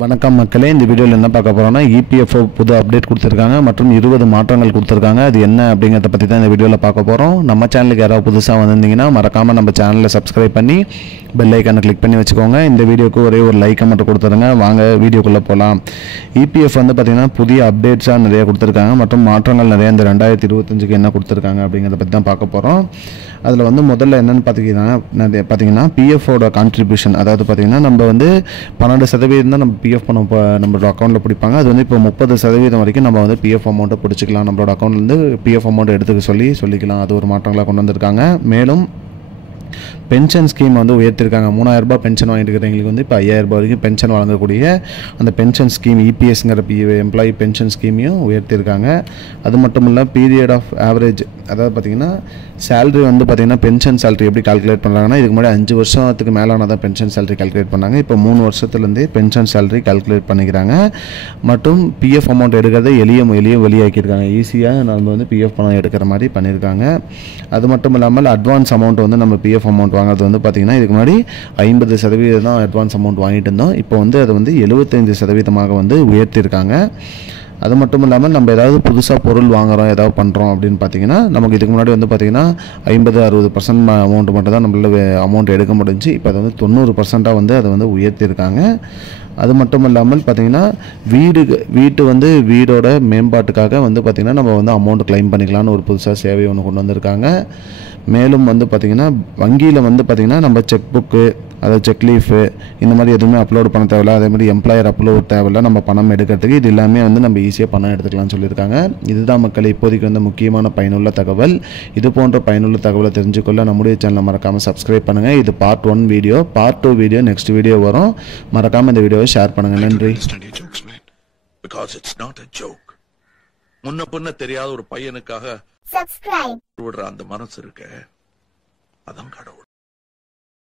வணக்கம் மக்களே, இந்த வீடியோவில் என்ன பார்க்க போகிறோம்னா இபிஎஃப்ஓ புது அப்டேட் கொடுத்துருக்காங்க மற்றும் 20 மாற்றங்கள் கொடுத்துருக்காங்க. அது என்ன அப்படிங்கிறத பற்றி தான் இந்த வீடியோவில் பார்க்க போகிறோம். நம்ம சேனலுக்கு யாராவது புதுசாக வந்திருந்தீங்கன்னா மறக்காமல் நம்ம சேனலை சப்ஸ்கிரைப் பண்ணி பெல் ஐக்கானை கிளிக் பண்ணி வச்சுக்கோங்க. இந்த வீடியோக்கு ஒரே ஒரு லைக்கை மட்டும் கொடுத்துருங்க. வாங்க வீடியோக்குள்ளே போகலாம். இபிஎஃப் வந்து பார்த்திங்கன்னா புதிய அப்டேட்ஸாக நிறைய கொடுத்துருக்காங்க மற்றும் மாற்றங்கள் நிறைய இந்த 2025க்கு என்ன கொடுத்துருக்காங்க அப்படிங்கிறத பற்றி தான் பார்க்க போகிறோம். அதில் வந்து முதல்ல என்னென்னு பார்த்தீங்கன்னா பிஎஃப்ஓட கான்ட்ரிபியூஷன், அதாவது பார்த்திங்கன்னா நம்ம வந்து 12% தான் நம்ம பிஎஃப் பணம் நம்மளோட அக்கௌண்ட்டில் பிடிப்பாங்க. அது வந்து இப்போ 30% வரைக்கும் நம்ம வந்து பிஎஃப் அமௌண்ட்டை பிடிச்சிக்கலாம். நம்மளோட அக்கௌண்ட்லேருந்து பிஎஃப் அமௌண்ட் எடுத்துக்க சொல்லிக்கலாம். அது ஒரு மாற்றங்களாக கொண்டு வந்திருக்காங்க. மேலும் பென்ஷன் ஸ்கீம் வந்து உயர்த்திருக்காங்க. 3000 ரூபாய் பென்ஷன் வாங்கிட்டு இருக்கிறவங்களுக்கு வந்து இப்போ 5000 ரூபாய் வரைக்கும் பென்ஷன் வழங்கக்கூடிய அந்த பென்ஷன் ஸ்கீம் இபிஎஸ்ங்கிற எம்ப்ளாயி பென்ஷன் ஸ்கீமையும் உயர்த்திருக்காங்க. அது மட்டும் இல்லை, பீரியட் ஆஃப் ஆவரேஜ், அதாவது பார்த்திங்கன்னா சேலரி வந்து பார்த்திங்கன்னா பென்ஷன் சேலரி எப்படி கால்குலேட் பண்ணுறாங்கன்னா, இதுக்கு முன்னாடி 5 வருஷத்துக்கு மேலான தான் பென்ஷன் சேலரி கால்குலேட் பண்ணாங்க. இப்போ 3 வருஷத்துலேருந்தே பென்ஷன் சேலரி கால்குலேட் பண்ணிக்கிறாங்க. மற்றும் பிஎஃப் அமௌண்ட் எடுக்கிறத எளிய வெளியாக்கியிருக்காங்க. ஈஸியாக நம்ம வந்து பிஎஃப் பணம் எடுக்கிற மாதிரி பண்ணியிருக்காங்க. அது மட்டும் இல்லாமல் அட்வான்ஸ் அமௌண்ட் வந்து நம்ம பிஎஃப் அமௌண்ட் வாங்குறது வந்து பார்த்திங்கன்னா இதுக்கு முன்னாடி 50% தான் அட்வான்ஸ் அமௌண்ட் வாங்கிட்டு இருந்தோம். இப்போ வந்து அது வந்து 75% வந்து உயர்த்தியிருக்காங்க. அது மட்டும் இல்லாமல் நம்ம ஏதாவது புதுசாக பொருள் வாங்குகிறோம், ஏதாவது பண்ணுறோம் அப்படின்னு பார்த்தீங்கன்னா நமக்கு இதுக்கு முன்னாடி வந்து பார்த்திங்கன்னா 50-60% அமௌண்ட் மட்டும் தான் நம்மளால் அமௌண்ட் எடுக்க முடிஞ்சு. இப்போ அது வந்து 90% வந்து அதை வந்து உயர்த்தியிருக்காங்க. அது மட்டும் இல்லாமல் பார்த்திங்கன்னா வீடோட மேம்பாட்டுக்காக வந்து பார்த்திங்கன்னா நம்ம வந்து அமௌண்ட் கிளைம் பண்ணிக்கலான்னு ஒரு புதுசாக சேவை ஒன்று கொண்டு வந்திருக்காங்க. மேலும் வந்து பார்த்திங்கன்னா வங்கியில் வந்து பார்த்திங்கன்னா நம்ம செக் புக்கு, அதாவது செக் லீஃபு இந்த மாதிரி எதுவுமே அப்லோட் பண்ண தேவையில்ல. அதே மாதிரி எம்ப்ளாயர் அப்லோட் தேவையில்ல. நம்ம பணம் எடுக்கிறதுக்கு இது எல்லாமே வந்து நம்ம ஈஸியாக பணம் எடுத்துக்கலாம்னு சொல்லியிருக்காங்க. இதுதான் மக்கள் இப்போதைக்கு வந்து முக்கியமான பயனுள்ள தகவல். இது போன்ற பயனுள்ள தகவலை தெரிஞ்சுக்கொள்ள நம்முடைய சேனலை மறக்காமல் சப்ஸ்கிரைப் பண்ணுங்கள். இது part 1 video. Part 2 video next video வரும். மறக்காமல் இந்த வீடியோவை ஷேர் பண்ணுங்கள். நன்றி. முன்ன பின்ன தெரியாத ஒரு பையனுக்காக விடுற அந்த மனசு இருக்க, அதான் கடவுள்.